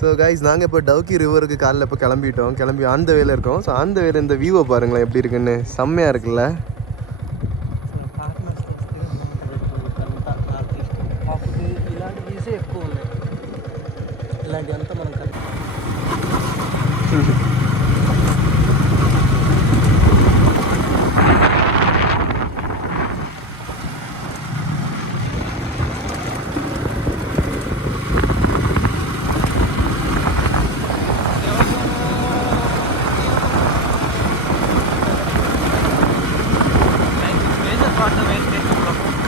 So guys நாங்கள் இப்போ டவுக்கி ரிவருக்கு காலையில் இப்போ கிளம்பி ஆந்த வேல இருக்கோம். ஸோ ஆந்த வேல இந்த வியூவை பாருங்களேன் எப்படி இருக்குன்னு, செம்மையாக இருக்குல்ல. ఇలాంటి వీసే ఎక్కువ ఉన్నాయి. ఇలాంటి అంతా మనం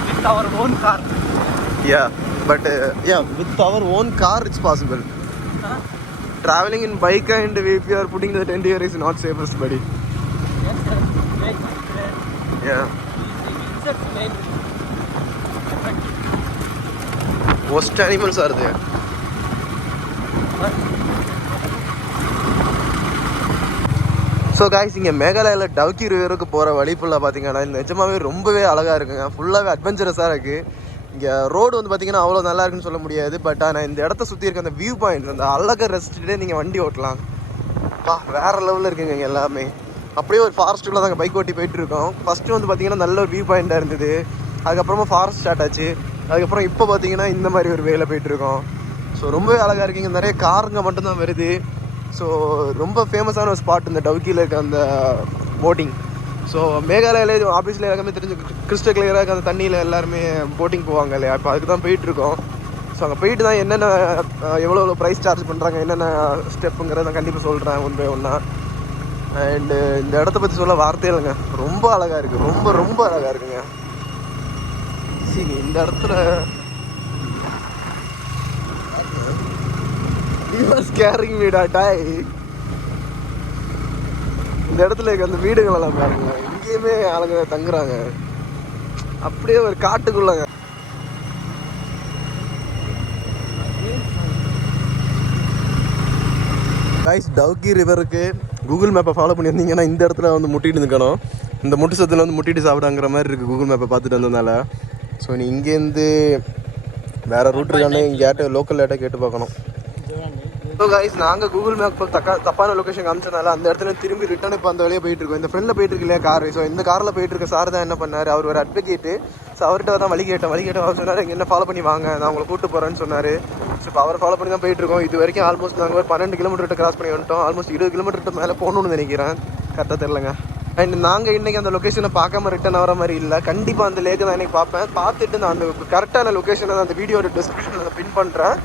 with our own car. Yeah, but with our own car it's possible. Traveling in bike and if you are putting the tent here is not safest, buddy. Yes, sir. Yeah. Insects main. Most animals are there. So guys இங்கே மேகாலயாவில் டவுக்கி ரிவருக்கு போகிற வழி ஃபுல்லாக பார்த்தீங்கன்னா நிஜமாகவே ரொம்பவே அழகாக இருக்குங்க. ஃபுல்லாகவே அட்வென்ச்சரஸாக இருக்குது. இங்கே ரோடு வந்து பார்த்தீங்கன்னா அவ்வளோ நல்லா இருக்குன்னு சொல்ல முடியாது. பட் ஆனால் இந்த இடத்த சுற்றி இருக்க அந்த வியூ பாயிண்ட்ஸ், அந்த அழகை ரசிச்சுட்டே நீங்கள் வண்டி ஓட்டலாம். வேறு லெவலில் இருக்குங்க இங்கே எல்லாமே. அப்படியே ஒரு ஃபாரஸ்ட்டுக்குள்ளே நாங்கள் பைக் ஓட்டி போயிட்டுருக்கோம். ஃபஸ்ட்டு வந்து பார்த்தீங்கன்னா நல்ல ஒரு வியூ பாயிண்ட்டாக இருந்தது. அதுக்கப்புறமா ஃபாரஸ்ட் ஸ்டார்ட் ஆச்சு. அதுக்கப்புறம் இப்போ பார்த்தீங்கன்னா இந்த மாதிரி ஒரு வேலை போயிட்டுருக்கோம். ஸோ ரொம்பவே அழகாக இருக்குது. இங்கே நிறைய காருங்க மட்டும்தான் வருது. ஸோ ரொம்ப ஃபேமஸான ஒரு ஸ்பாட் இந்த டவுக்கியில் இருக்க அந்த போட்டிங். ஸோ மேகாலயாவிலே ஆஃபீஸில் எல்லாமே தெரிஞ்சு கிறிஸ்டல் கிளியராக இருக்க அந்த தண்ணியில் எல்லாருமே போட்டிங் போவாங்க இல்லையா, இப்போ அதுக்கு தான் போயிட்டுருக்கோம். ஸோ அங்கே போயிட்டு தான் என்னென்ன எவ்வளோ ப்ரைஸ் சார்ஜ் பண்ணுறாங்க, என்னென்ன ஸ்டெப்புங்கிறத நான் கண்டிப்பாக சொல்கிறேன் ஒன் பை ஒன்றா. அண்டு இந்த இடத்த பற்றி சொல்ல வார்த்தையே இல்லைங்க, ரொம்ப அழகாக இருக்குது, ரொம்ப ரொம்ப அழகாக இருக்குங்க. சரி, இந்த இடத்துல ஸ்கேரிங் வீடா டாய். இந்த இடத்துல இருக்க அந்த வீடுகளெல்லாம் பாருங்க, இங்கேயுமே ஆளுங்க தங்குறாங்க. அப்படியே ஒரு காட்டுக்குள்ளங்க. கைஸ் டவுக்கி ரிவருக்கு கூகுள் மேப்பை ஃபாலோ பண்ணி வந்தீங்கன்னா இந்த இடத்துல வந்து முட்டிட்டு நிற்கணும். இந்த முட்டு சத்தில் வந்து முட்டிட்டு சாப்பிடாங்கிற மாதிரி இருக்குது கூகுள் மேப்பை பார்த்துட்டு வந்ததுனால. ஸோ நீ இங்கேருந்து வேறு ரூட் இருக்கானே இங்கே யார்ட்ட லோக்கல் யார்ட்ட கேட்டு பார்க்கணும். ஸோ கைஸ் நாங்கள் கூகுள் மேப் தப்பான லொக்கேஷன் காமிச்சனால அந்த இடத்துல திரும்பி ரிட்டர்ன் இப்போ அந்த வழியே போயிட்டுருக்கோம். இந்த ஃப்ரெண்டில் போயிட்டுருக்கு இல்லையா கார். ஸோ இந்த காரில் போயிட்டுருக்க சார் தான் என்ன பண்ணார், அவர் ஒரு அட்வொகேட்டு. ஸோ அவர்கிட்ட தான் வழி கேட்டேன். அவர் சொன்னார் இங்கே என்ன ஃபாலோ பண்ணி வாங்க, நான் உங்களை கூப்பிட்டு போகிறேன்னு சொன்னார். ஸோ இப்போ அவரை ஃபாலோ பண்ணி தான் போயிட்டுருக்கோம். இது வரைக்கும் ஆல்மோஸ்ட் நாங்கள் ஒரு 12 கிலோமீட்டர் கிராஸ் பண்ணி வந்துட்டோம். ஆல்மோஸ்ட் 20 கிலோமீட்டர் மேலே போகணுன்னு நினைக்கிறேன், கரெக்டாக தெரிலங்க. அண்ட் நாங்கள் இன்றைக்கி அந்த லொக்கேஷனை பார்க்காம ரிட்டன் ஆகிற மாதிரி இல்லை. கண்டிப்பாக அந்த லேக்கு தான் இன்றைக்கி பார்ப்பேன். பார்த்துட்டு நான் அந்த கரெக்டான லொக்கேஷனை அந்த வீடியோட டிஸ்கிரிப்ஷனில் பின் பண்ணுறேன்.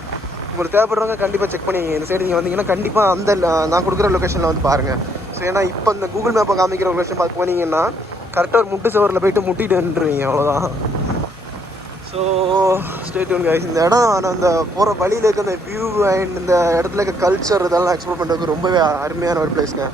உங்களுக்கு தேவைப்படுறவங்க கண்டிப்பாக செக் பண்ணி இந்த சைடு நீங்கள் வந்தீங்கன்னா கண்டிப்பாக அந்த நான் கொடுக்குற லொக்கேஷனில் வந்து பாருங்கள். ஸோ ஏன்னா இப்போ இந்த கூகுள் மேப்பை காமிக்கிற லொக்கேஷன் பார்த்து போனீங்கன்னா கரெக்டாக ஒரு முட்டு சவரில் போயிட்டு முட்டிட்டு வந்துடுவீங்க, அவ்வளோதான். So stay tune guys. இந்த இடம் ஆனால் அந்த போகிற வழியில் இருக்க அந்த வியூ அண்ட் இந்த இடத்துல இருக்க கல்ச்சர் இதெல்லாம் எக்ஸ்ப்ளோர் பண்ணுறதுக்கு ரொம்பவே அருமையான ஒரு பிளேஸ்ங்க.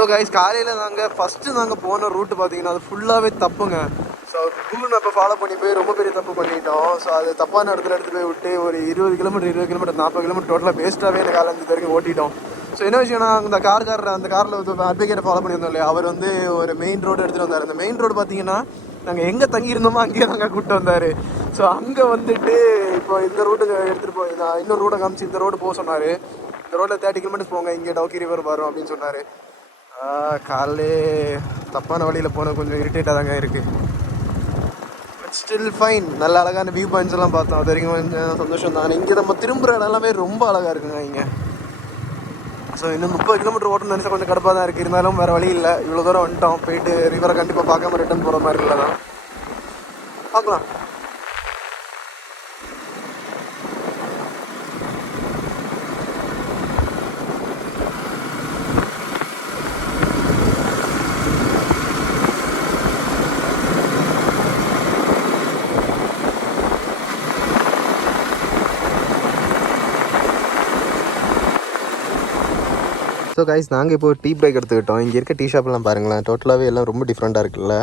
ஸோ கைஸ் காலையில் நாங்கள் போன ரூட்டு பார்த்தீங்கன்னா அது ஃபுல்லாகவே தப்புங்க. ஸோ கூகுள் மேப்பை ஃபாலோ பண்ணி போய் ரொம்ப பெரிய தப்பு பண்ணிட்டோம். ஸோ அது தப்பான இடத்துல எடுத்து போய் விட்டு ஒரு 20 கிலோமீட்டர் 40 கிலோமீட்டர் டோட்டலாக வேஸ்ட்டாகவே இந்த காலம் இந்த வரைக்கும் ஓட்டிட்டோம். ஸோ என்ன விஷயம்னா அந்த காரில் அட்வொகேட்டை ஃபாலோ பண்ணி வந்தோம் இல்லையா, அவர் வந்து ஒரு மெயின் ரோடு எடுத்துகிட்டு வந்தார். அந்த மெயின் ரோடு பார்த்தீங்கன்னா நாங்கள் எங்கே தங்கியிருந்தோமோ அங்கேயே நாங்கள் கூப்பிட்டு வந்தார். ஸோ அங்கே வந்துட்டு இப்போ இந்த ரூட்டுக்கு எடுத்துகிட்டு போய் இன்னொரு ரூட்டை காமிச்சு இந்த ரோடு போக சொன்னார். இந்த ரோட்டில் 30 கிலோமீட்டர்ஸ் போங்க, இங்கே டவுக்கி ரிவர் வரும் அப்படின்னு சொன்னார். காலைலே தப்பான வழியில் போன கொஞ்சம் இரிட்டேட்டாக தாங்க இருக்குது. But still fine. நல்ல அழகான வியூ பாயிண்ட்ஸ் எல்லாம் பார்த்தோம். அது வரைக்கும் கொஞ்சம் சந்தோஷம் தான். இங்கே நம்ம திரும்புகிற இடமே ரொம்ப அழகாக இருக்குங்க இங்கே. ஸோ இன்னும் 30 கிலோமீட்டர் ஓட்டணும்னு நினச்சா கொஞ்சம் கடுப்பாக தான் இருக்குது. இருந்தாலும் வேறு வழி இல்லை, இவ்வளோ தூரம் வந்துட்டோம். போயிட்டு ரிவரை கண்டிப்பாக பார்க்காம ரிட்டர்ன் போகிற மாதிரி இல்லை தான். பார்க்கலாம். ஸோ கைஸ் நாங்கள் இப்போ டீ பிரேக் எடுத்துக்கிட்டோம். இங்கே இருக்க டீ ஷாப்லாம் பாருங்களேன், டோட்டலாகவே எல்லாம் ரொம்ப டிஃப்ரெண்ட்டாக இருக்குல்ல.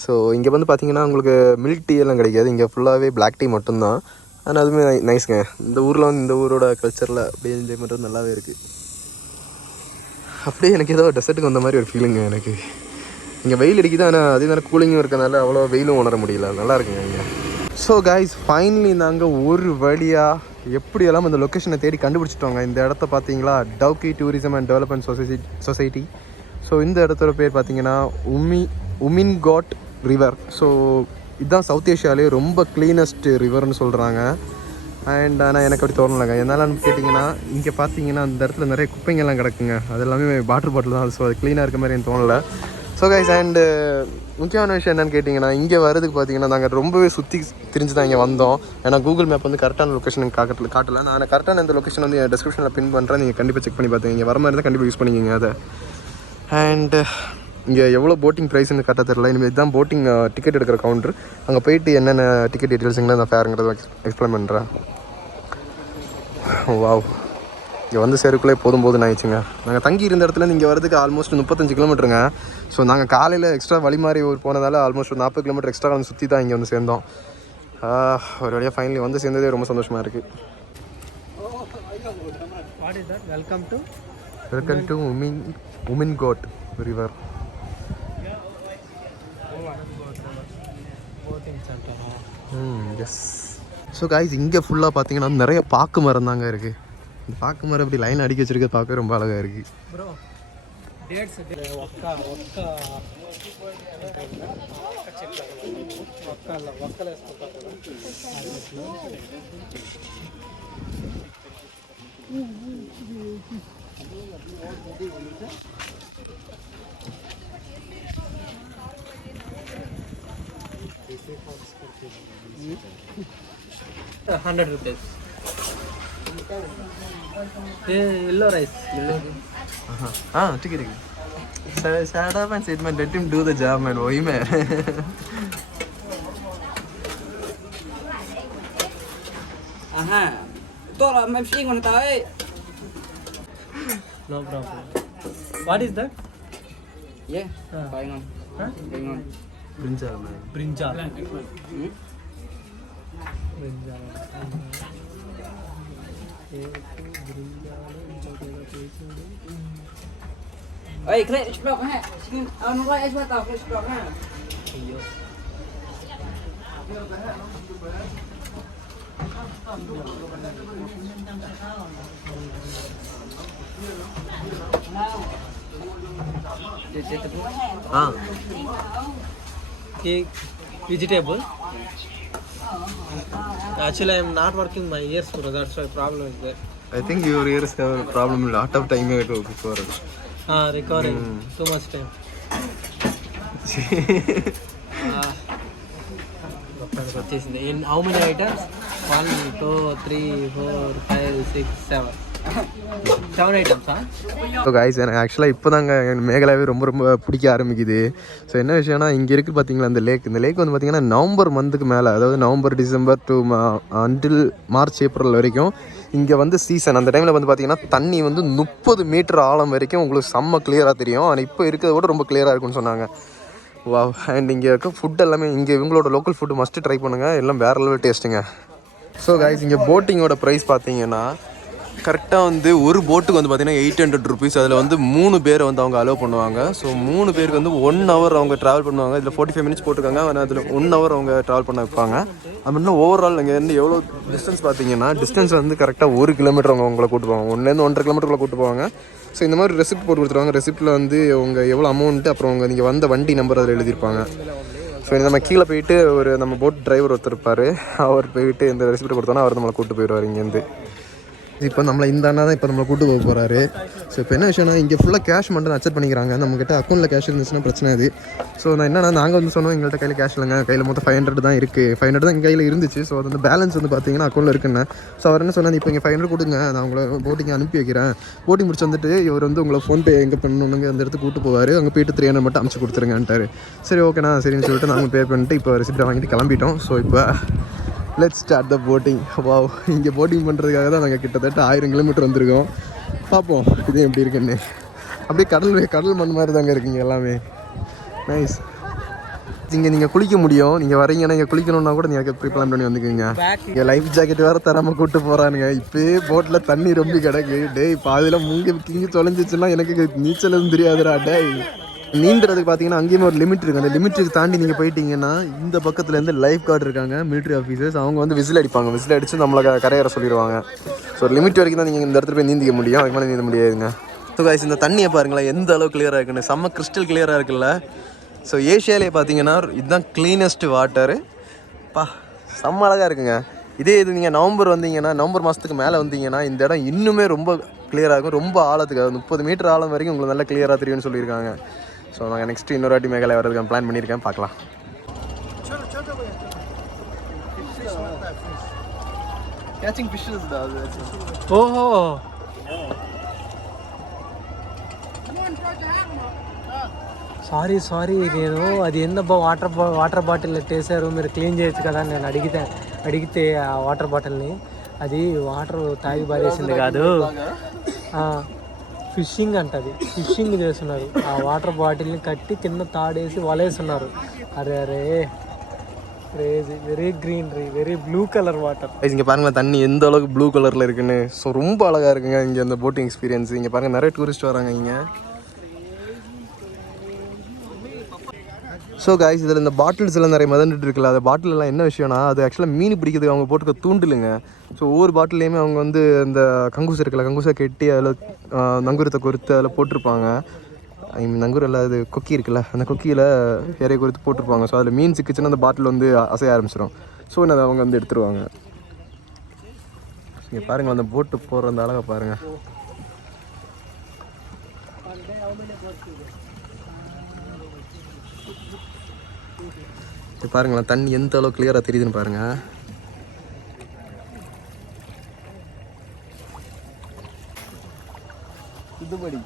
ஸோ இங்கே வந்து பார்த்தீங்கன்னா உங்களுக்கு மில்க் டீ எல்லாம் கிடைக்காது, இங்கே ஃபுல்லாகவே பிளாக் டீ மட்டும்தான். ஆனால் அதுவுமே நைஸ்ங்க. இந்த ஊரில் வந்து இந்த ஊரோட கல்ச்சரில் அப்படியே என்ஜாய் பண்ணுறது நல்லாவே இருக்குது. அப்படியே எனக்கு ஏதோ டெசர்ட்டுக்கு வந்த மாதிரி ஒரு ஃபீலிங்க எனக்கு. இங்கே வெயில் அடிக்குது, ஆனால் அதே நேரம் கூலிங்கும் இருக்கிறதுனால அவ்வளோ வெயிலும் உணர முடியல, நல்லா இருக்குங்க இங்கே. ஸோ கைஸ் ஃபைனலி நாங்கள் ஒரு வழியாக எப்படியெல்லாம் இந்த லொக்கேஷனை தேடி கண்டுபிடிச்சிட்டோங்க. இந்த இடத்த பார்த்தீங்களா, Dawki tourism and development society. So இந்த இடத்தோட பேர் பார்த்தீங்கன்னா உமின்காட் ரிவர். ஸோ இதுதான் சவுத் ஏஷியாவிலே ரொம்ப க்ளீனஸ்ட் ரிவர்னு சொல்கிறாங்க. அண்ட் ஆனால் எனக்கு அப்படி தோணலைங்க. என்னாலன்னு கேட்டிங்கன்னா, இங்கே பார்த்தீங்கன்னா அந்த இடத்துல நிறைய குப்பைங்கள்லாம் கிடக்குங்க, அது எல்லாமே பாட்டில் தான். ஸோ அது க்ளீனாக இருக்க மாதிரி எனக்கு தோணலை. ஸோ கைஸ் அண்டு முக்கியமான விஷயம் என்னென்னு கேட்டிங்கன்னா, இங்கே வரதுக்கு பார்த்தீங்கன்னா நாங்கள் ரொம்பவே சுற்றி திரிஞ்சு தான் இங்கே வந்தோம். ஏன்னா கூகுள் மேப் வந்து கரெக்டான லொக்கேஷன் காட்டல. நான் கரெக்டான இந்த லொக்கேஷன் வந்து என் டிஸ்கிரிப்ஷனில் பின் பண்ணுறேன், நீங்கள் கண்டிப்பாக செக் பண்ணி பார்த்துங்க. இங்கே வர மாதிரி இருந்தால் கண்டிப்பாக யூஸ் பண்ணிக்கிங்க அதை. அண்டு இங்கே எவ்வளோ போட்டிங் ப்ரைஸ்ன்னு கரெக்டாக தெரியல. இனிமேல் இதுதான் போட்டிங் டிக்கெட் எடுக்கிற கவுண்டர். அங்கே போயிட்டு என்னென்ன டிக்கெட் டீட்டெயில்ஸுங்களா நான் ஃபேருங்கிறத எக்ஸ்பிளைன் பண்ணுறேன். வாவ், இங்கே வந்து சேருக்குள்ளே போதும் ஆயிடுச்சுங்க. நாங்கள் தங்கி இருந்த இடத்துலேருந்து இங்கே வரதுக்கு ஆல்மோஸ்ட் 35 கிலோமீட்டருங்க. ஸோ நாங்கள் காலையில் எக்ஸ்ட்ரா வழி மாறி போனதால் ஆல்மோஸ்ட் 40 கிலோமீட்டர் எக்ஸ்ட்ரா வந்து சுற்றி தான் இங்கே வந்து சேர்ந்தோம். ஒரு வழியாக ஃபைனலி வந்து சேர்ந்ததே ரொம்ப சந்தோஷமாக இருக்குது. Welcome to Umngot river. Yes. So guys இங்கே ஃபுல்லாக பார்த்தீங்கன்னா நிறைய பாக்கு மரம் தாங்க இருக்குது. இந்த பாக்கு மரம் இப்படி லைன் அடிக்க வச்சிருக்க பார்க்க ரொம்ப அழகாக இருக்குது. ₹100. Yellow rice. ठीक है. Shut up and sit, man. Let him do the job, man. वही में. तो मैं फिशिंग बनता है. No problem. What is that? Yeah. Baygon. Baygon. Brinjal, man. Brinjal. Oi, kena explore ha. Sini anu right as well tau, kena explore ha. Iya. हाँ. Cake, vegetable. Actually, I am not working my ears, bro. That's why problem is there. I think your ears have a problem a lot of time ago before. Recording. Too much time. In how many items? 1, 2, 3, 4, 5, 6, 7. 7 items, huh? So guys எனக்கு ஆக்சுவலாக இப்போ தாங்க மேகலாவே ரொம்ப ரொம்ப பிடிக்க ஆரம்பிக்குது. So என்ன விஷயம்னா, இங்கே இருக்குது பார்த்தீங்களா இந்த லேக் வந்து பார்த்தீங்கன்னா நவம்பர் மந்த்துக்கு மேலே, அதாவது November December to until March April வரைக்கும் இங்கே வந்து சீசன். அந்த டைமில் வந்து பார்த்தீங்கன்னா தண்ணி வந்து 30 மீட்டர் ஆழம் வரைக்கும் உங்களுக்கு செம்ம கிளியராக தெரியும். ஆனால் இப்போ இருக்கிறத விட ரொம்ப கிளியராக இருக்குன்னு சொன்னாங்க. வா. அண்ட் இங்கே இருக்க ஃபுட் எல்லாமே இங்கே இவங்களோட லோக்கல் ஃபுட்டு மஸ்ட்டு ட்ரை பண்ணுங்கள், எல்லாம் வேறு லெவல் டேஸ்ட்டுங்க. ஸோ காய்ஸ் இங்கே போட்டிங்கோட ப்ரைஸ் பார்த்தீங்கன்னா கரெக்டாக வந்து ஒரு போட்டுக்கு வந்து பார்த்தீங்கன்னா ₹800. அதில் வந்து 3 பேரை வந்து அவங்க அலோவ் பண்ணுவாங்க. ஸோ 3 பேருக்கு வந்து 1 hour அவங்க ட்ராவல் பண்ணுவாங்க. இதில் 45 minutes போட்டுருக்காங்க, ஆனால் அதில் 1 hour அவங்க ட்ராவல் பண்ண வைப்பாங்க. அது மட்டும் ஓவரால் இங்கே இருந்து எவ்வளோ டிஸ்டன்ஸ் பார்த்தீங்கன்னா, டிஸ்டன்ஸ் வந்து கரெக்டாக 1 கிலோமீட்டர் அவங்க உங்களை கூட்டு போவாங்க, 1லேருந்து 1.5 கிலோமீட்டருக்குள்ள கூட்டு போவாங்க. ஸோ இந்த மாதிரி ரெசிப்ட் போட்டு கொடுத்துருவாங்க. ரெசிப்ட்டில் வந்து அவங்க எவ்வளோ அமௌண்ட்டு, அப்புறம் அவங்க நீங்கள் வந்த வண்டி நம்பர் அதில் எழுதியிருப்பாங்க. ஸோ நம்ம கீழே போயிட்டு நம்ம போட் டிரைவர் ஒருத்தர் இருப்பார், அவர் போயிட்டு இந்த ரெசிப்ட் கொடுத்தோன்னா அவர் நம்மளை கூப்பிட்டு போயிடுவார் இங்கேருந்து. இப்போ நம்மளை இந்த அண்ணா தான் இப்போ நம்மளை கூட்டு போக போகிறாரு. ஸோ இப்போ என்ன விஷயம்னா, இங்கே ஃபுல்லாக கேஷ் மட்டும் அக்செப்ட் பண்ணிக்கிறாங்க. நம்மக்கிட்ட அக்கௌண்ட்டில் கேஷ் இருந்துச்சுன்னா பிரச்சனை அது. ஸோ நான் என்னன்னா, நாங்கள் வந்து சொன்னோம் எங்கள்கிட்ட கையில் கேஷ் இல்லைங்க, கையில் மொத்தம் 500 தான் இருக்குது. 500 தான் எங்கள் கையில் இருந்துச்சு. ஸோ அது வந்து பேலன்ஸ் வந்து பார்த்தீங்கன்னா அக்கௌண்ட்டில் இருக்குன்னு. ஸோ அவர் என்ன சொன்னார், இப்போ இங்கே 500 கொடுங்க, நான் உங்களை போட்டிங் அனுப்பி வைக்கிறேன். போட்டிங் முடிச்சு வந்துட்டு இவர் வந்து உங்களை ஃபோன்பே எங்கே பண்ணணுங்க அந்த இடத்துக்கு கூட்டு போவார். அங்கே போயிட்டு 300 மட்டும் அனுப்பிச்சு கொடுத்துருங்கன்ட்டார். சரி ஓகேண்ணா சரின்னு சொல்லிட்டு நாங்கள் பே பண்ணிட்டு இப்போ ரெசிப்ட்டை வாங்கிட்டு கிளம்பிட்டோம். ஸோ இப்போ let's start the boating. Wow, இங்கே போட்டிங் பண்ணுறதுக்காக தான் நாங்கள் கிட்டத்தட்ட 1000 கிலோமீட்டர் வந்திருக்கோம். பார்ப்போம் இது எப்படி இருக்குன்னு. அப்படியே கடல் மண் மாதிரி தாங்க இருக்குங்க எல்லாமே. நைஸ். இங்கே நீங்கள் குளிக்க முடியும். நீங்கள் வரீங்கன்னா இங்கே குளிக்கணுன்னா கூட நீங்கள் ப்ரீ பிளான் பண்ணி வந்துக்குங்க. இங்கே லைஃப் ஜாக்கெட் வேறு தராமல் கூப்பிட்டு போகிறானுங்க. இப்போயே போட்டில் தண்ணி ரொம்ப கிடக்கு. டேய் பாதியில் கிங்கி தொலைஞ்சிச்சுன்னா எனக்கு நீச்சல் எதுவும் தெரியாதுடா. டேய் நீந்துறதுக்கு பார்த்தீங்கன்னா அங்கேயுமே ஒரு லிமிட் இருக்குது. அந்த லிமிட்டுக்கு தாண்டி நீங்கள் போயிட்டீங்கன்னா இந்த பக்கத்துலேருந்து லைஃப் கார்டு இருக்காங்க, மிலிட்ரி ஆஃபீஸர்ஸ். அவங்க வந்து விசில் அடிப்பாங்க. விசில் அடித்து நம்மளை கரையேற சொல்லிடுவாங்க. ஸோ ஒரு லிமிட் வரைக்கும் தான் நீங்கள் இந்த இடத்துல போய் நீந்திக்க முடியும். அதுக்கு மேலே நீந்த முடியாதுங்க. ஸோ கைஸ் இந்த தண்ணியை பாருங்களேன் எந்த அளவுக்கு கிளியராக இருக்குன்னு. செம்ம கிறிஸ்டல் கிளியராக இருக்குல்ல. ஸோ ஏஷியாவிலே பார்த்தீங்கன்னா இதுதான் க்ளீனஸ்ட் வாட்டரு. செம்ம அழகாக இருக்குங்க. இதே இது நீங்கள் நவம்பர் வந்தீங்கன்னா, நவம்பர் மாதத்துக்கு மேலே வந்தீங்கன்னா இந்த இடம் இன்னுமே ரொம்ப கிளியராக இருக்கும். ரொம்ப ஆழத்துக்கு 30 மீட்டர் ஆழம் வரைக்கும் உங்களுக்கு நல்லா கிளியராக தெரியும்னு சொல்லியிருக்காங்க. ஸோ நாங்கள் நெக்ஸ்ட்டு இன்னொரு வாட்டி மேகாலயா வரதுக்கு பிளான் பண்ணியிருக்கேன். பார்க்கலாம். கேச்சிங் ஃபிஷ்ஷஸ் தான் அது. ஓஹோ సారీ నేను అది ఏందబ్బా వాటర్ బాటిల్ ఎట్టేసారు మీరు క్లీన్ చేయొచ్చు కదా అని నేను అడిగితే ఆ వాటర్ బాటిల్ని అది వాటర్ తాగి బారేసింది కాదు, ఫిషింగ్ అంటది. ఫిషింగ్ చేస్తున్నారు. ఆ వాటర్ బాటిల్ని కట్టి కింద తాడేసి వలేస్తున్నారు. అరే crazy. Very greenery, very blue colour water. இங்கே பாருங்களேன் தண்ணி எந்த அளவுக்கு ப்ளூ கலரில் இருக்குன்னு. ஸோ ரொம்ப அழகாக இருக்குங்க இங்கே அந்த போட்டிங் எக்ஸ்பீரியன்ஸ். இங்கே பாருங்கள் நிறைய டூரிஸ்ட் வராங்க இங்கே. ஸோ காய்ஸ் இதில் இந்த பாட்டில்ஸ் எல்லாம் நிறைய மதந்துட்டு இருக்குல்ல, அந்த பாட்டில் எல்லாம் என்ன விஷயம்னா அது ஆக்சுவலாக மீன் பிடிக்கிறதுக்கு அவங்க போட்டுக்க தூண்டிலுங்க. ஸோ ஒவ்வொரு பாட்டிலையுமே அவங்க வந்து இந்த கங்கூஸ் இருக்குல்ல, கங்கூஸை கெட்டி அதில் நங்கூரத்தை கொறுத்து அதில் போட்டிருப்பாங்க. நங்கூர் இல்லை, அது கொக்கி இருக்குல்ல, அந்த கொக்கியில் இறைய கொறுத்து போட்டிருப்பாங்க. ஸோ அதில் மீன் சிக்கிச்சுன்னா அந்த பாட்டில் வந்து அசைய ஆரம்பிச்சிடும். ஸோ அதை அவங்க வந்து எடுத்துருவாங்க. இங்கே பாருங்கள் அந்த போட்டு போகிற அந்த அழகை பாருங்கள். இப்போ பாருங்களேன் தண்ணி எந்த அளவுக்கு கிளியராக தெரியுதுன்னு பாருங்கள். இதுபடி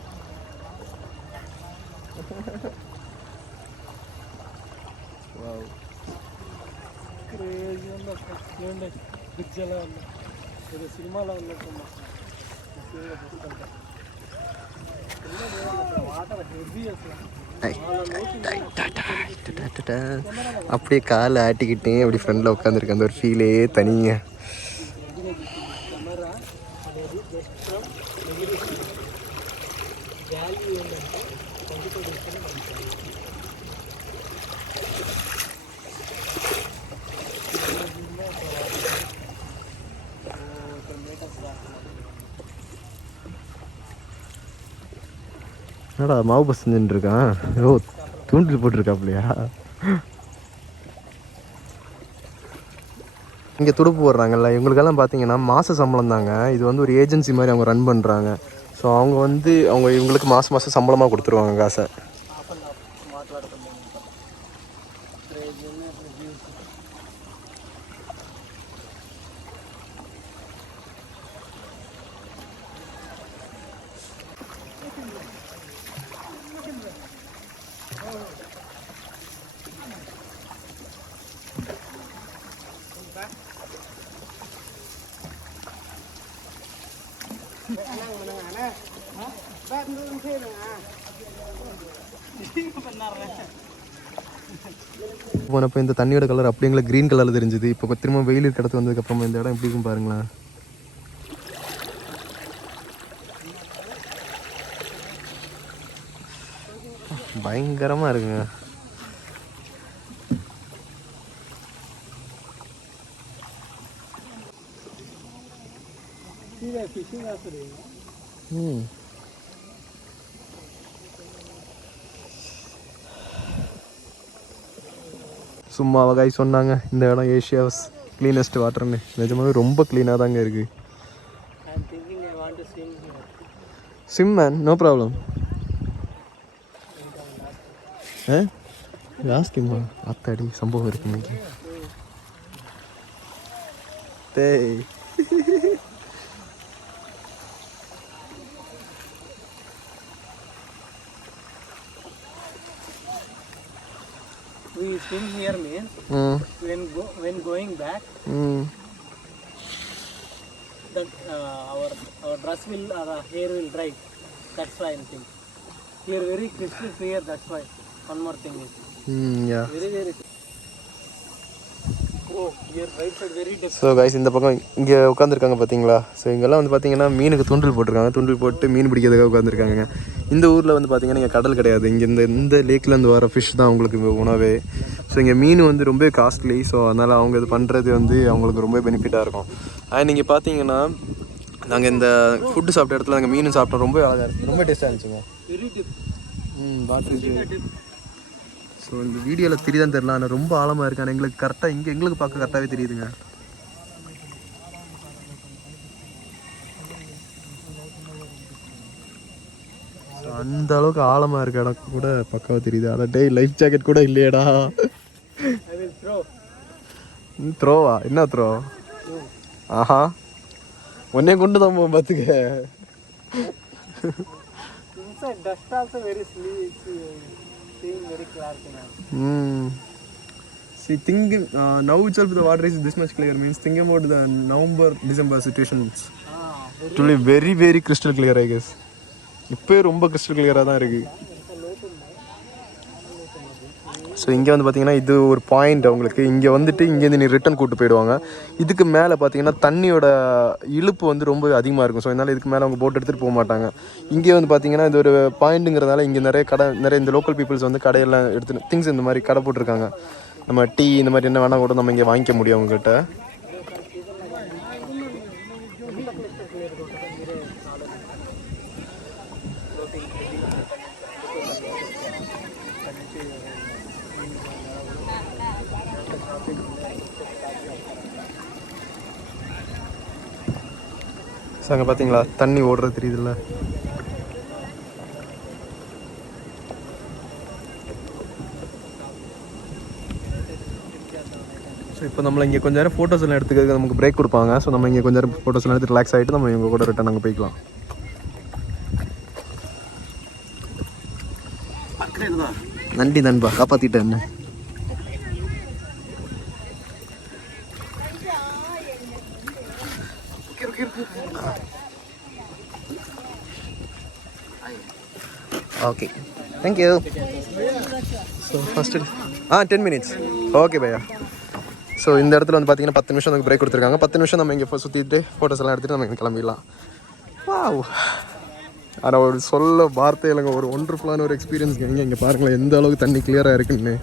సినిమాలో ఉన్నట్టు அப்படியே காலை ஆட்டிக்கிட்டே அப்படி ஃப்ரெண்டில் உட்காந்துருக்க அந்த ஒரு ஃபீலே தனிங்க. என்னடா மாவு பஸ் செஞ்சுட்டு இருக்கான். ஓ தூண்டில் போட்டிருக்காப்லையா. இங்கே துடுப்பு போடுறாங்கல்ல, இவங்களுக்கெல்லாம் பார்த்தீங்கன்னா மாத சம்பளம் தாங்க. இது வந்து ஒரு ஏஜென்சி மாதிரி அவங்க ரன் பண்ணுறாங்க. ஸோ அவங்க வந்து இவங்களுக்கு மாதம் சம்பளமாக கொடுத்துருவாங்க காசை. போனப்போ இந்த தண்ணியோட கலர் அப்படிங்களா க்ரீன் கலரில் தெரிஞ்சுது. இப்போ திரும்ப வெயில் கிடத்து வந்ததுக்கப்புறமா இந்த இடம் எப்படி இருக்கும் பாருங்களேன். பயங்கரமாக இருக்குங்க. சும்மா வகாய் சொன்னாங்க இந்த இடம் ஏஷியாஸ் க்ளீனஸ்ட் வாட்டர்னு. நிஜமாவே ரொம்ப க்ளீனாக தாங்க இருக்குது. Swim man no problem. ஆஸ்கிம்மா அத்தாடி சம்பவம் இருக்கு இன்னைக்கு. டேய் we swim here means when going back that our our dress will, our hair will dry. That's why I think. Here very crystal clear. That's why. One more thing is yeah very. Oh, here right side very different. So guys இந்த பக்கம் இங்கே உட்காந்துருக்காங்க பார்த்தீங்களா? So இங்கெல்லாம் வந்து பார்த்தீங்கன்னா மீனுக்கு தூண்டில் போட்டிருக்காங்க. தூண்டில் போட்டு மீன் பிடிக்கிறதுக்காக உட்காந்துருக்காங்க. இந்த ஊரில் வந்து பார்த்தீங்கன்னா இங்கே கடல் கிடையாது. இங்கே இந்த லேக்லேருந்து வர ஃபிஷ் தான் அவங்களுக்கு உணவே. ஸோ இங்கே மீன் வந்து ரொம்ப காஸ்ட்லி. ஸோ அதனால் அவங்க இது பண்ணுறது வந்து அவங்களுக்கு ரொம்ப பெனிஃபிட்டாக இருக்கும். அண்ட் நீங்கள் பார்த்தீங்கன்னா நாங்கள் இந்த ஃபுட்டு சாப்பிட்ட இடத்துல நாங்கள் மீன் சாப்பிட்டோம். ரொம்ப அழகாக இருந்துச்சு, ரொம்ப டேஸ்ட்டாக இருந்துச்சுங்க. வாட்டர். ஸோ இந்த வீடியோவில் தெரியுதான்னு தெரியல, ஆனால் ரொம்ப ஆழமாக இருக்கு. ஆனால் எங்களுக்கு கரெக்டாக எங்களுக்கு பார்க்க கரெக்டாகவே தெரியுதுங்க. ஸோ அந்த அளவுக்கு ஆழமாக இருக்க இடம் கூட பக்காவாக தெரியுது. ஆனால் டேய் லைஃப் ஜாக்கெட் கூட இல்லையடா. த்ரோவா? என்ன த்ரோ? ஆஹா, உன்னே கொண்டு தான் போவோம் பார்த்துக்க. Dust also very seeing very clear. See, thinking now itself the water is this much clear means thinking about the November December situations. It will be very very crystal clear I guess. இப்போ ரொம்ப crystal clear-ஆ தான் இருக்கு. So இங்கே வந்து பார்த்தீங்கன்னா இது ஒரு point அவங்களுக்கு. இங்கே வந்துட்டு இங்கேருந்து நீ ரிட்டன் கூப்பிட்டு போயிடுவாங்க. இதுக்கு மேலே பார்த்தீங்கன்னா தண்ணியோட இழுப்பு வந்து ரொம்ப அதிகமாக இருக்கும். ஸோ அதனால் இதுக்கு மேலே அவங்க போட் எடுத்துகிட்டு போக மாட்டாங்க. இங்கே வந்து பார்த்தீங்கன்னா இது ஒரு பாயிண்ட்டுங்கிறதால இங்கே நிறைய இந்த லோக்கல் பீப்புள்ஸ் வந்து கடையெல்லாம் எடுத்து திங்ஸ் இந்த மாதிரி கடை போட்டிருக்காங்க. நம்ம டீ இந்த மாதிரி என்ன வேணால் கூட நம்ம இங்கே வாங்கிக்க முடியும் அவங்ககிட்ட. ஸோ அங்கே பார்த்தீங்களா தண்ணி ஓடுறது தெரியுதுல்ல. ஸோ இப்போ நம்மளை இங்கே கொஞ்சம் நேரம் ஃபோட்டோஸ் எல்லாம் எடுத்துக்கிறதுக்கு நமக்கு பிரேக் கொடுப்பாங்க. ஸோ நம்ம இங்கே கொஞ்சம் நேரம் ஃபோட்டோஸ் எல்லாம் எடுத்து ரிலாக்ஸ் ஆகிட்டு நம்ம இவங்க கூட ரிட்டன் அங்கே போய்க்கலாம். நன்றி நண்பா, காப்பாற்றிட்டேன் என்ன. Okay, thank you. So first 10 minutes. Okay பையா. ஸோ இந்த இடத்துல வந்து பார்த்தீங்கன்னா 10 நிமிஷம் நமக்கு பிரேக் கொடுத்துருக்காங்க. 10 நிமிஷம் நம்ம இங்கே சுற்றிட்டு ஃபோட்டோஸ் எல்லாம் எடுத்துகிட்டு நம்ம இங்கே கிளம்பிடலாம். வாவ், ஆனால் ஒரு சொல்ல வார்த்தை இல்லைங்க, ஒரு ஒண்டர்ஃபுல்லான ஒரு எக்ஸ்பீரியன்ஸ். இங்கே பாருங்களேன் எந்த அளவுக்கு தண்ணி கிளியராக இருக்குன்னு.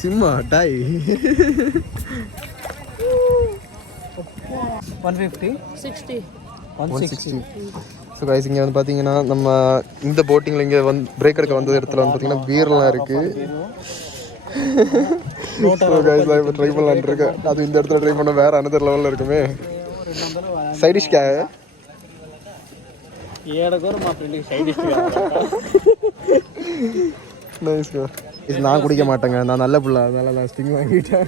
சிம்மா டாய் 150 60 160. ஸோ கைஸ் இங்கே வந்து பார்த்தீங்கன்னா நம்ம இந்த போட்டிங்கில் இங்கே வந்து பிரேக் எடுக்க வந்த இடத்துல வந்து பார்த்தீங்கன்னா பீர்லாம் இருக்குது. ஸோ கைஸ் நான் இப்போ ட்ரை பண்ணலான்னு இருக்கேன். அது இந்த இடத்துல ட்ரை பண்ண வேறு அனதர் லெவலில் இருக்குமே. Side dish K nice. நான் குடிக்க மாட்டேங்க, நான் நல்ல பிள்ளை, அதனால நான் ஸ்டிங் வாங்கிட்டேன்.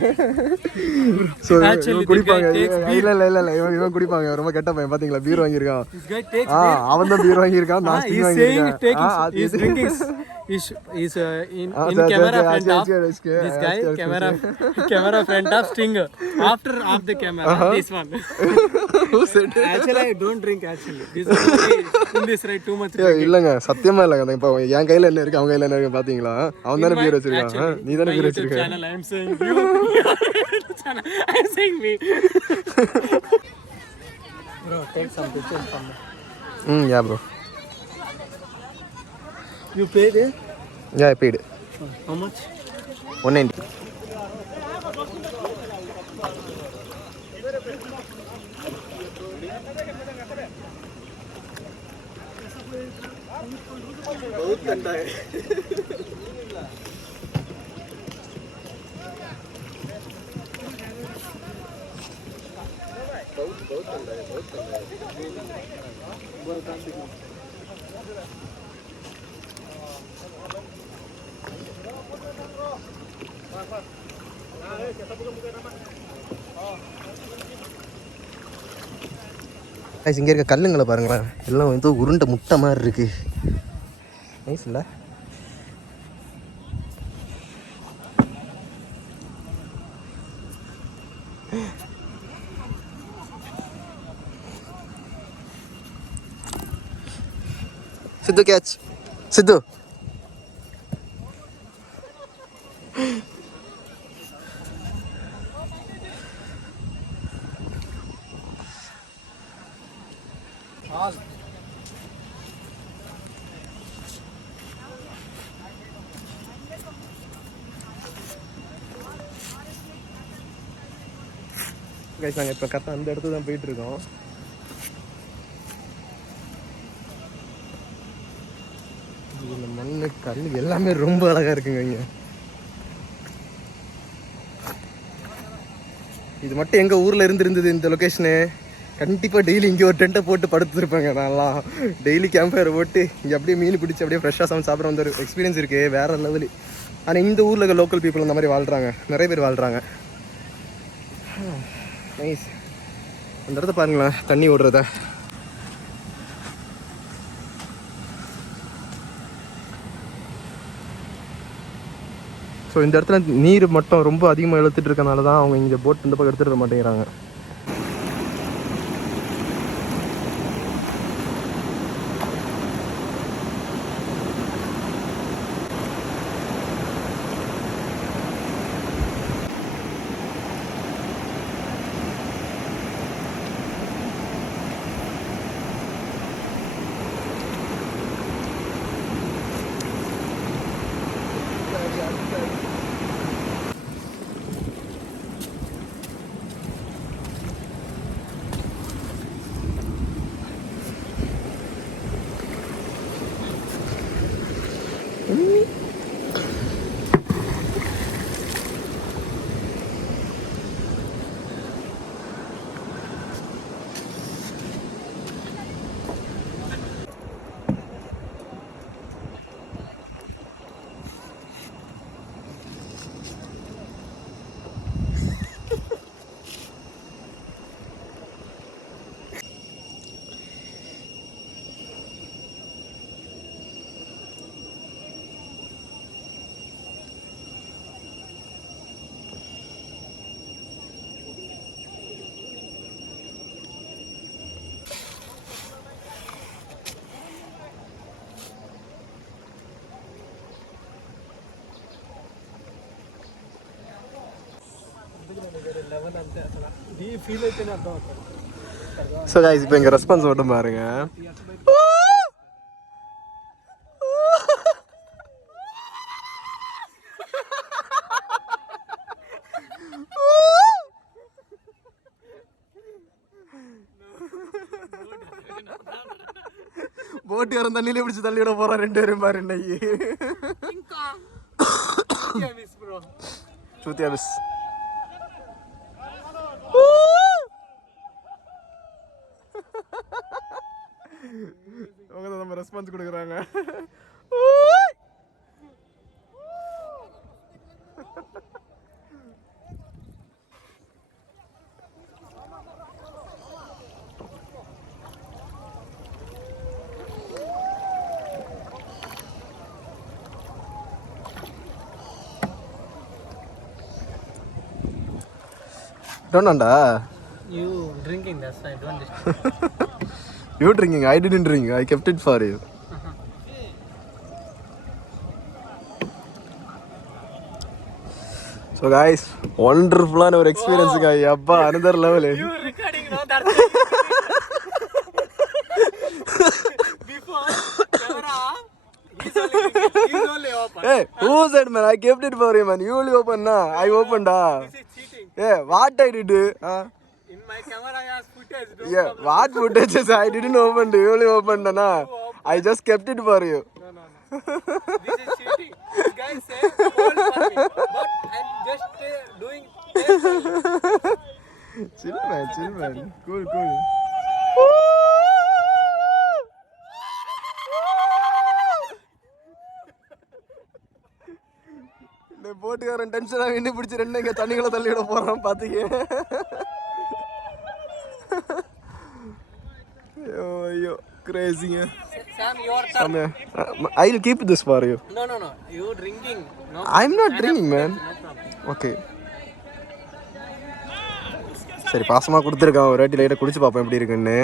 ஸோ குடிப்பாங்க. இல்லை இவன் குடிப்பாங்க. ரொம்ப கெட்ட பையன் பார்த்தீங்களா, பீர் வாங்கியிருக்கான். அவன் தான் பீர் வாங்கியிருக்கான், நான் ஸ்டிங் வாங்கியிருக்கேன். Is in camera front of this guy camera front of stinger after off the camera this one. Who said actually I don't drink actually this in this right too much. இல்லங்க சத்தியமா இல்லங்க. இப்போ என் கையில என்ன இருக்கு அவங்க கையில என்ன இருக்கு பாத்தீங்களா? அவன் தானே பீர் வச்சிருக்கான், நீ தானே பீர் வச்சிருக்க. channel I am saying you channel I am saying me bro take some pictures from me. Yeah bro. You paid it? Yeah, I paid. How much? 190. बहुत ठंडा है. बहुत ठंडा है, बहुत ठंडा है. இங்கே இருக்க கல்லுங்களை பாருங்களேன், எல்லாம் வந்து உருண்டை முட்டை மாதிரி இருக்கு. நைஸ் இல்லை? சித்து கேட்ச் சித்து. கைஸ் நாங்கள் இப்போ கரெக்டாக அந்த இடத்துல தான் போயிட்டுருக்கோம். இந்த மண் கல் எல்லாமே ரொம்ப அழகாக இருக்குங்க இங்கே. இது மட்டும் எங்கள் ஊரில் இருந்திருந்தது இந்த லொக்கேஷனு, கண்டிப்பாக டெய்லி இங்கே ஒரு டென்ட்டை போட்டு படுத்துருப்பாங்க. நான்லாம் டெய்லி கேம்ப் ஃபயர் போட்டு இங்கே அப்படியே மீன் பிடிச்சி அப்படியே ஃப்ரெஷ்ஷாக சமைச்சு சாப்பிட்ற வந்து ஒரு எக்ஸ்பீரியன்ஸ் இருக்குது வேறு லெவலு. ஆனால் இந்த ஊரில் இருக்க லோக்கல் பீப்புள் அந்த மாதிரி வாழ்கிறாங்க, நிறைய பேர் வாழ்கிறாங்க. நைஸ். அந்த இடத்த பாருங்களேன், தண்ணி ஓடுறத. ஸோ இந்த இடத்துல நீர் மட்டும் ரொம்ப அதிகமாக இழுத்துட்டு இருக்கனால தான் அவங்க இங்கே போட் இந்த பக்கம் எடுத்துகிட்டு வர மாட்டேங்கிறாங்க. ஸோ கைஸ் இப்போ எங்கள் ரெஸ்பான்ஸ் மட்டும் பாருங்க. போட்டு யாரும் தண்ணியில பிடிச்சி தள்ளிவிட போறான் 2 பேரும் பாரு. இன்னைக்கு சூத்தியா மிஸ் அவங்க தான் நம்ம ரெஸ்பான்ஸ் கொடுக்குறாங்க. Don't You drinking, that's why I don't disturb. You drinking? I didn't drink. I kept it for you. So guys, wonderful an experience guy. Abba, another level. You recording now? That's before camera. He's only open. Hey, who said man? I kept it for you man. You only open na. I opened ah. This is cheating. Yeah, what I did? In my camera has footage. Don't Yeah, what footage? I didn't open. You only opened na. I just kept it for you. No. This is cheating. This guy say hold for me, but I'm just doing. Chill man. Cool. இந்த போட்டுக்காரன் டென்ஷனாக இன்னி பிடிச்சி 2 இங்கே தண்ணிகளை தள்ளிவிட போகிறான் பார்த்துக்க. ஐயோ கிரேசிங்க. Sam, your turn. I will keep this for you. No. You drinking? No. I'm not drinking man. Okay. சரி பாசமாக கொடுத்துருக்கான், ஒரு வாட்டி லைட்டாக குடிச்சு பார்ப்பேன் எப்படி இருக்குன்னு.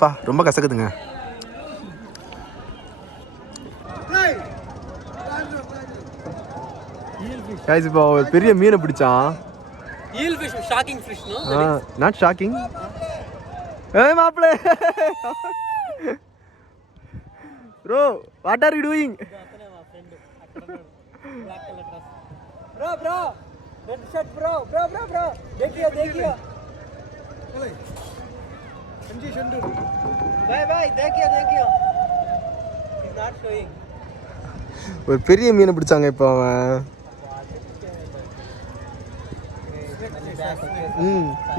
பா ரொம்ப கசக்குதுங்க. கைஸ் இப்போ ஒரு பெரிய மீனை பிடிச்சான். eel fish, shocking fish, no? Not shocking. ஏய் மாப்ளே, bro what are you doing? Bro, red shirt, bro. देखियो. Bye, देखियो. He's not showing. ஒரு பெரிய மீனை பிடிச்சாங்க இப்போ அவன்.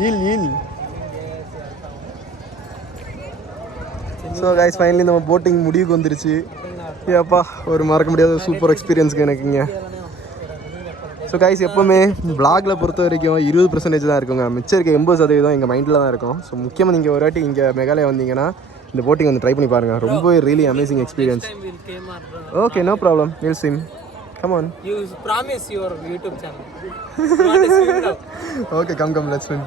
ஈல். ஸோ கைஸ் ஃபைனலி நம்ம போட்டிங் முடிவுக்கு வந்துருச்சு. ஏப்பா ஒரு மறக்க முடியாத சூப்பர் எக்ஸ்பீரியன்ஸுக்கு எனக்கு இங்கே. ஸோ கைஸ் எப்போவுமே vlogல பொறுத்த வரைக்கும் 20% தான் இருக்குங்க. மிச்சம் இருக்க 80% எங்கள் மைண்டில் தான் இருக்கும். ஸோ முக்கியமாக நீங்கள் ஒரு வாட்டி இங்கே மேகாலயா வந்தீங்கன்னா இந்த போட்டிங் வந்து ட்ரை பண்ணி பாருங்கள். ரொம்ப really amazing experience. Okay, no problem, வில் சிம். Come on. You promise your YouTube channel. Okay, come, let's swim.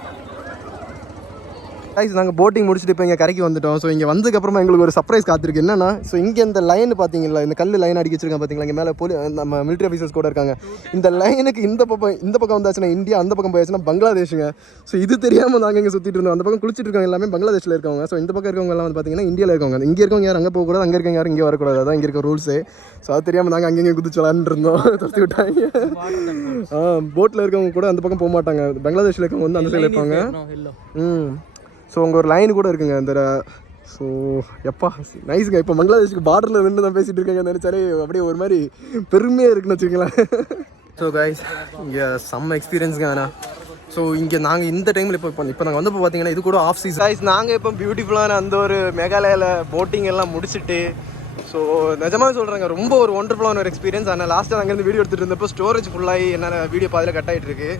Guys நாங்கள் போட்டிங் முடிச்சுட்டு இப்போ இங்கே கரைக்கு வந்துட்டோம். ஸோ இங்கே வந்ததுக்கப்புறமா எங்களுக்கு ஒரு சர்ப்ரைஸ் காத்திருக்கு. என்னன்னா, ஸோ இங்கே இந்த லைன் பார்த்தீங்களா, இந்த கல் லைன் அடிக்க வச்சிருக்காங்க பார்த்தீங்களா, இங்கே மேலே நம்ம மிலிட்ரி ஆஃபீஸர்ஸ் கூட இருக்காங்க. இந்த லைனுக்கு இந்த பக்கம் வந்தாச்சுன்னா இந்தியா, அந்த பக்கம் போயாச்சுன்னா பங்களாதேஷுங்க. ஸோ இது தெரியாமல் நாங்கள் இங்கே சுற்றிட்டு இருந்தோம். அந்த பக்கம் குளிச்சுட்டு இருக்கவங்க எல்லாமே பங்களாதேஷில் இருக்கவங்க. ஸோ இந்த பக்கம் இருக்கவங்க எல்லாம் வந்து பார்த்தீங்கன்னா இந்தியாவில் இருக்கவங்க. இங்கே இருக்கவங்க யாரும் அங்கே போகக்கூடாது, அங்கே இருக்கவங்க யாரும் இங்கே வரக்கூடாது. அதான் இங்கே இருக்க ரூல்ஸு. ஸோ அது தெரியாமல் நாங்கள் அங்கேயும் குதிச்சு விளாண்டுருந்தோம். துரத்தி விட்டாங்க. போட்டில் இருக்கவங்க கூட அந்த பக்கம் போக மாட்டாங்க. பங்களாதேஷில் இருக்கவங்க வந்து அந்த சைடில் இருப்பாங்க. ஸோ உங்கள் ஒரு லைன் கூட இருக்குங்க இந்த. ஸோ எப்பா நைஸுங்க. இப்போ பங்களாதேஷுக்கு பார்டரில் நின்று தான் பேசிகிட்டு இருக்காங்க நினச்சாலே அப்படியே ஒரு மாதிரி பெருமையாக இருக்குன்னு வச்சுக்கங்களேன். ஸோ கைஸ் இங்கே செம்ம எக்ஸ்பீரியன்ஸுங்க. ஆனால் ஸோ இங்கே நாங்கள் இந்த டைமில் இப்போ நாங்கள் வந்து பார்த்தீங்கன்னா இது கூட ஆஃப் சீசன். கைஸ் நாங்கள் இப்போ பியூட்டிஃபுல்லான அந்த ஒரு மேகாலயாவில் போட்டிங் எல்லாம் முடிச்சுட்டு, ஸோ நிஜமாக சொல்கிறேங்க ரொம்ப ஒரு ஒண்டர்ஃபுல்லான ஒரு எக்ஸ்பீரியன்ஸ். ஆனால் லாஸ்ட்டாக அங்கேருந்து வீடியோ எடுத்துகிட்டு இருந்தப்போ ஸ்டோரேஜ் ஃபுல்லாகி என்னால் வீடியோ பாதியில் கட் ஆகிட்டு இருக்கு.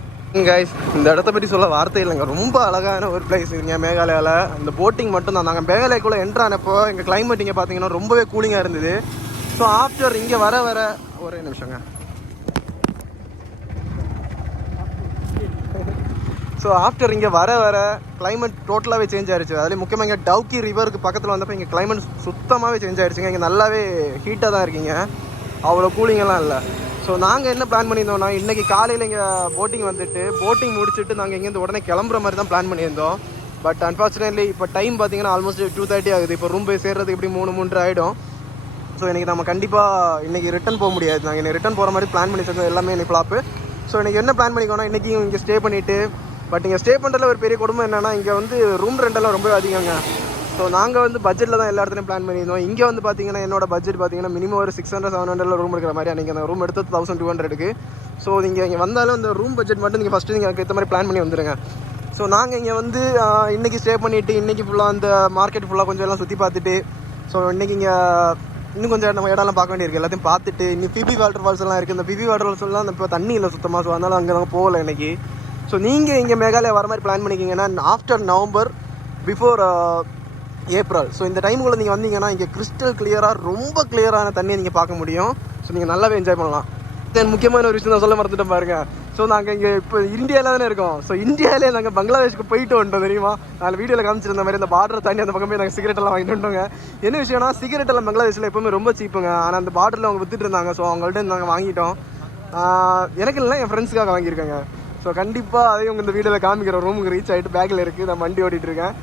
கைஸ் இந்த இடத்த பற்றி சொல்ல வார்த்தை இல்லைங்க. ரொம்ப அழகான ஒரு பிளேஸ் இங்கே மேகாலயாவில். அந்த போட்டிங் மட்டும் தான். நாங்கள் மேகாலயாக்குள்ளே என்ட்ரு ஆனப்போ எங்கள் கிளைமேட் இங்கே பார்த்தீங்கன்னா ரொம்பவே கூலிங்காக இருந்தது. ஸோ ஆஃப்டர் இங்கே வர ஒரே நிமிஷங்க. ஸோ ஆஃப்டர் இங்கே வர கிளைமேட் டோட்டலாகவே சேஞ்ச் ஆகிடுச்சு. அதுலேயும் முக்கியமாக இங்கே டவுக்கி ரிவருக்கு பக்கத்தில் வந்தப்போ இங்கே கிளைமேட் சுத்தமாகவே சேஞ்ச் ஆகிடுச்சுங்க. இங்கே நல்லாவே ஹீட்டாக தான் இருக்கீங்க, அவ்வளோ கூலிங்கெல்லாம் இல்லை. ஸோ நாங்கள் என்ன பிளான் பண்ணியிருந்தோம்னா, இன்றைக்கி காலையில் இங்கே போட்டிங் போட்டிங் முடிச்சுட்டு நாங்கள் இங்கேருந்து உடனே கிளம்புற மாதிரி தான் பிளான் பண்ணியிருந்தோம். பட் அன்ஃபார்ச்சுனேட்லி இப்போ டைம் பார்த்தீங்கன்னா ஆல்மோஸ்ட் 2:30 ஆகுது. இப்போ ரூம் போய் சேர்றதுக்கு இப்படி 3 ஆகிடும். ஸோ இன்றைக்கி நம்ம கண்டிப்பாக இன்றைக்கி ரிட்டன் போக முடியாது. நாங்கள் இன்றைக்கி ரிட்டன் போகிற மாதிரி பிளான் பண்ணி வச்சிருக்கோம். எல்லாமே இன்றைக்கி ஃப்ளாப்பு. ஸோ இன்றைக்கி என்ன பிளான் பண்ணிக்கோன்னா, இன்றைக்கி இங்கே ஸ்டே பண்ணிவிட்டு, பட் இங்கே ஸ்டே பண்ணுறதுல ஒரு பெரிய குடும்பம் என்னென்னா, இங்கே வந்து ரூம் ரெண்டெல்லாம் ரொம்ப அதிகங்க. ஸோ நாங்கள் வந்து பட்ஜெட்டில் தான் எல்லா இடத்துலையும் பிளான் பண்ணியிருந்தோம். இங்கே வந்து பார்த்தீங்கன்னா என்னோட பட்ஜெட் பார்த்தீங்கன்னா மினிமம் ஒரு 600-700 ரூம் இருக்கிற மாதிரி. அன்றைக்கி அந்த ரூம் எடுத்தது 1200க்கு. ஸோ இங்கே வந்தாலும் அந்த ரூம் பட்ஜெட் மட்டும் நீங்கள் ஃபஸ்ட்டு நீங்கள் ஏற்ற மாதிரி பிளான் பண்ணி வந்துடுங்க. ஸோ நாங்கள் இங்கே வந்து இன்றைக்கி ஸ்டே பண்ணிவிட்டு, இன்றைக்கி ஃபுல்லாக அந்த மார்க்கெட் ஃபுல்லாக கொஞ்சம் எல்லாம் சுற்றி பார்த்துட்டு, ஸோ இன்றைக்கி இங்கே இன்னும் கொஞ்சம் நம்ம இடம்லாம் பார்க்க வேண்டியிருக்கு. எல்லாத்தையும் பார்த்துட்டு, இன்னும் பிபி வாட்டர் ஃபால்ஸ் எல்லாம் இருக்குது. இந்த பிபி வாட்டர் ஃபால்ஸ் எல்லாம் இப்போ தண்ணி இல்லை சுத்தமாக. ஸோ அதனால் அங்கே நாங்கள் போகலை இன்றைக்கி. ஸோ நீங்கள் இங்கே மேகாலயா வர மாதிரி பிளான் பண்ணிக்கிங்கன்னா after November before April. So இந்த டைமுக்குள்ளே நீங்கள் வந்தீங்கன்னா இங்கே கிறிஸ்டல் கிளியராக ரொம்ப கிளியரான தண்ணியை நீங்கள் பார்க்க முடியும். ஸோ நீங்கள் நல்லாவே என்ஜாய் பண்ணலாம். தென் முக்கியமான ஒரு விஷயம் நான் சொல்ல மறந்துட்டேன் பாருங்கள். ஸோ நாங்கள் இங்கே இப்போ இந்தியாவில் தானே இருக்கோம். ஸோ இந்தியாவிலே நாங்கள் பங்களாதேஷ்க்கு போயிட்டு வந்துட்டோம் தெரியுமா. நான் வீடியோவில் காமிச்சிருந்த மாதிரி இந்த பார்டரை தாண்டி அந்த பக்கமே நாங்கள் சிகரெட் எல்லாம் வாங்கிட்டு வந்துட்டோங்க. என்ன விஷயம்னா, சிகரெட் எல்லாம் பங்களாதேஷில் எப்போவுமே ரொம்ப சீப்புங்க. ஆனால் அந்த பார்டரில் அவங்க வித்துட்டு இருந்தாங்க. ஸோ அவங்கள்ட்ட நாங்கள் வாங்கிட்டோம். எனக்கு இல்லை, என் ஃப்ரெண்ட்ஸுக்காக வாங்கியிருக்காங்க. ஸோ கண்டிப்பாக அதையும் உங்கள் இந்த வீடியோவில் காமிக்கிற ரூமுக்கு ரீச் ஆகிட்டு பேக்கில் இருக்குது. நான் வண்டி ஓட்டிகிட்டு இருக்கேன்.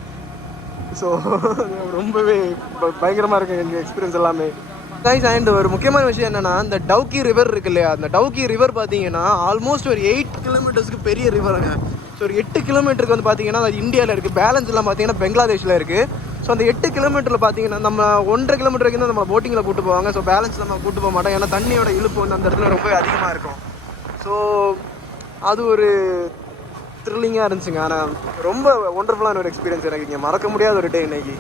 ஸோ ரொம்பவே பயங்கரமாக இருக்குது எங்கள் எக்ஸ்பீரியன்ஸ் எல்லாமே. கைஸ் அண்ட் ஒரு முக்கியமான விஷயம் என்னென்னா, இந்த டவுக்கி ரிவர் இருக்கு இல்லையா, அந்த டவுக்கி ரிவர் பார்த்தீங்கன்னா ஆல்மோஸ்ட் ஒரு 8 கிலோமீட்டர்ஸ்க்கு பெரிய ரிவருங்க. ஸோ ஒரு 8 கிலோமீட்டருக்கு வந்து பார்த்தீங்கன்னா அது இந்தியாவில் இருக்குது. பேலன்ஸ் எல்லாம் பார்த்தீங்கன்னா பங்களாதேஷில் இருக்குது. ஸோ அந்த 8 கிலோமீட்டரில் பார்த்தீங்கன்னா நம்ம 1.5 கிலோமீட்டர் வரைக்கும் தான் நம்ம போட்டிங்கில் கூட்டு போவாங்க. ஸோ பேலன்ஸ் நம்ம கூட்டு போக மாட்டோம். ஏன்னா தண்ணியோட இழுப்பு வந்து அந்த இடத்துல ரொம்ப அதிகமாக இருக்கும். ஸோ அது ஒரு த்ரில்லிங்காக இருந்துச்சுங்க. ஆனால் ரொம்ப ஒண்டர்ஃபுல்லான ஒரு எக்ஸ்பீரியன்ஸ் எனக்கு. இங்கே மறக்க முடியாத ஒரு டே இன்னைக்கு.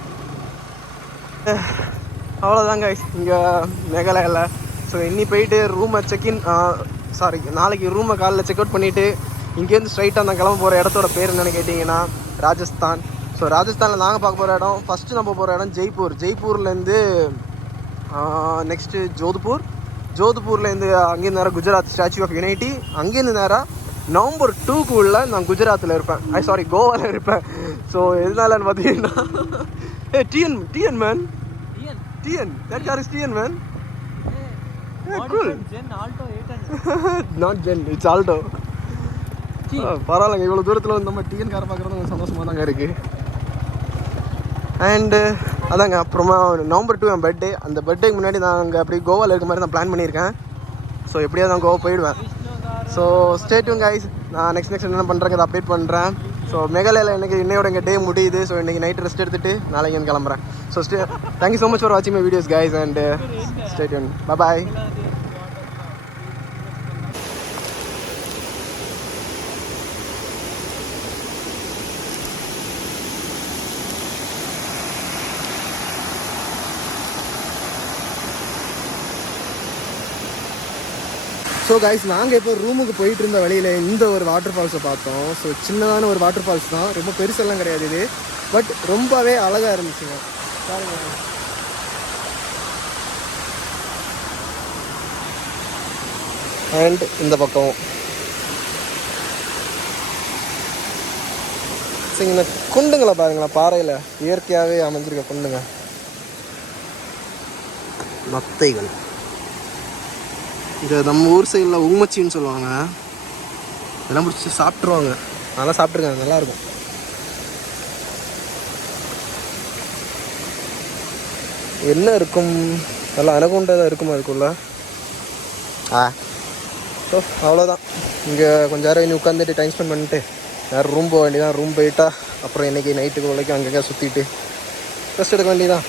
அவ்வளோதாங்க கைஸ் இங்கே மேகாலயாவில். ஸோ இன்னி போயிட்டு ரூமை நாளைக்கு ரூமை காலையில் செக் அவுட் பண்ணிவிட்டு இங்கேருந்து ஸ்ட்ரைட்டாக நான் கிளம்ப போகிற இடத்தோட பேர் என்னென்னு கேட்டிங்கன்னா ராஜஸ்தான். ஸோ ராஜஸ்தானில் நாங்கள் பார்க்க போகிற இடம், ஃபஸ்ட்டு நம்ம போகிற இடம் ஜெய்ப்பூர். ஜெய்ப்பூர்லேருந்து நெக்ஸ்ட்டு ஜோத்பூர்லேருந்து அங்கேருந்து நேராக குஜராத் ஸ்டாச்சு ஆஃப் யூனிட்டி, அங்கேருந்து நேராக நவம்பர் 2க்குள்ள நான் குஜராத்தில் இருப்பேன், சாரி கோவாவில் இருப்பேன். ஸோ எதனாலன்னு பார்த்தீங்கன்னா TN man, that car is TN man. Cool. Alto 800. Not Gen, it's Alto. பரவாயில்லைங்க, இவ்வளோ தூரத்தில் வந்து நம்ம டிஎன் காரை பார்க்குறது கொஞ்சம் சந்தோஷமாக தாங்க இருக்குது. அண்டு அதாங்க, அப்புறமா நவம்பர் 2 என் பர்த்டே. அந்த பர்த்டேக்கு முன்னாடி நான் அங்கே அப்படி கோவாவில் இருக்க மாதிரி நான் பிளான் பண்ணியிருக்கேன். ஸோ எப்படியாவது நான் கோவா போயிடுவேன். ஸோ ஸ்டே டியூன் கைஸ், நான் நெக்ஸ்ட் என்ன பண்ணுறேங்க அப்டேட் பண்ணுறேன். ஸோ மேகாலயாவில் எனக்கு இன்னையோட எங்கள் டே முடியுது. ஸோ இன்றைக்கி நைட்டு ரெஸ்ட் எடுத்துகிட்டு நாளைக்கு இங்கே கிளம்புறேன். So thank you so much for வாட்சிங் my videos guys and stay tuned. Bye. So guys, நாங்கள் இப்போ ரூமுக்கு போயிட்டு இருந்த வழியில் இந்த ஒரு வாட்டர் ஃபால்ஸை பார்த்தோம். ஸோ சின்னதான ஒரு வாட்டர் ஃபால்ஸ் தான், ரொம்ப பெருசெல்லாம் கிடையாது இது, பட் ரொம்பவே அழகாக இருந்துச்சுங்க. பாருங்க. அண்ட் இந்த பக்கம் சரி, இந்த குண்டுங்களை பாருங்களா, பாறையில் இயற்கையாகவே அமைஞ்சிருக்க குண்டுங்க, நத்தைகள். இது நம்ம ஊர் சைடில் ஊமச்சின்னு சொல்லுவாங்க. இதெல்லாம் பிடிச்சி சாப்பிட்ருவாங்க. நல்லா சாப்பிட்ருக்காங்க, நல்லாயிருக்கும். என்ன இருக்கும், நல்லா அனகொண்டதாக இருக்குமா இருக்குல்ல. ஸோ அவ்வளோதான். இங்கே கொஞ்சம் நேரம் இனி உட்காந்துட்டு டைம் ஸ்பெண்ட் பண்ணிட்டு வேறு ரூம் போக வேண்டியதான். ரூம் போயிட்டா அப்புறம் இன்றைக்கி நைட்டுக்கு வரைக்கும் அங்கங்கே சுற்றிட்டு ரெஸ்ட் எடுக்க வேண்டியதான்.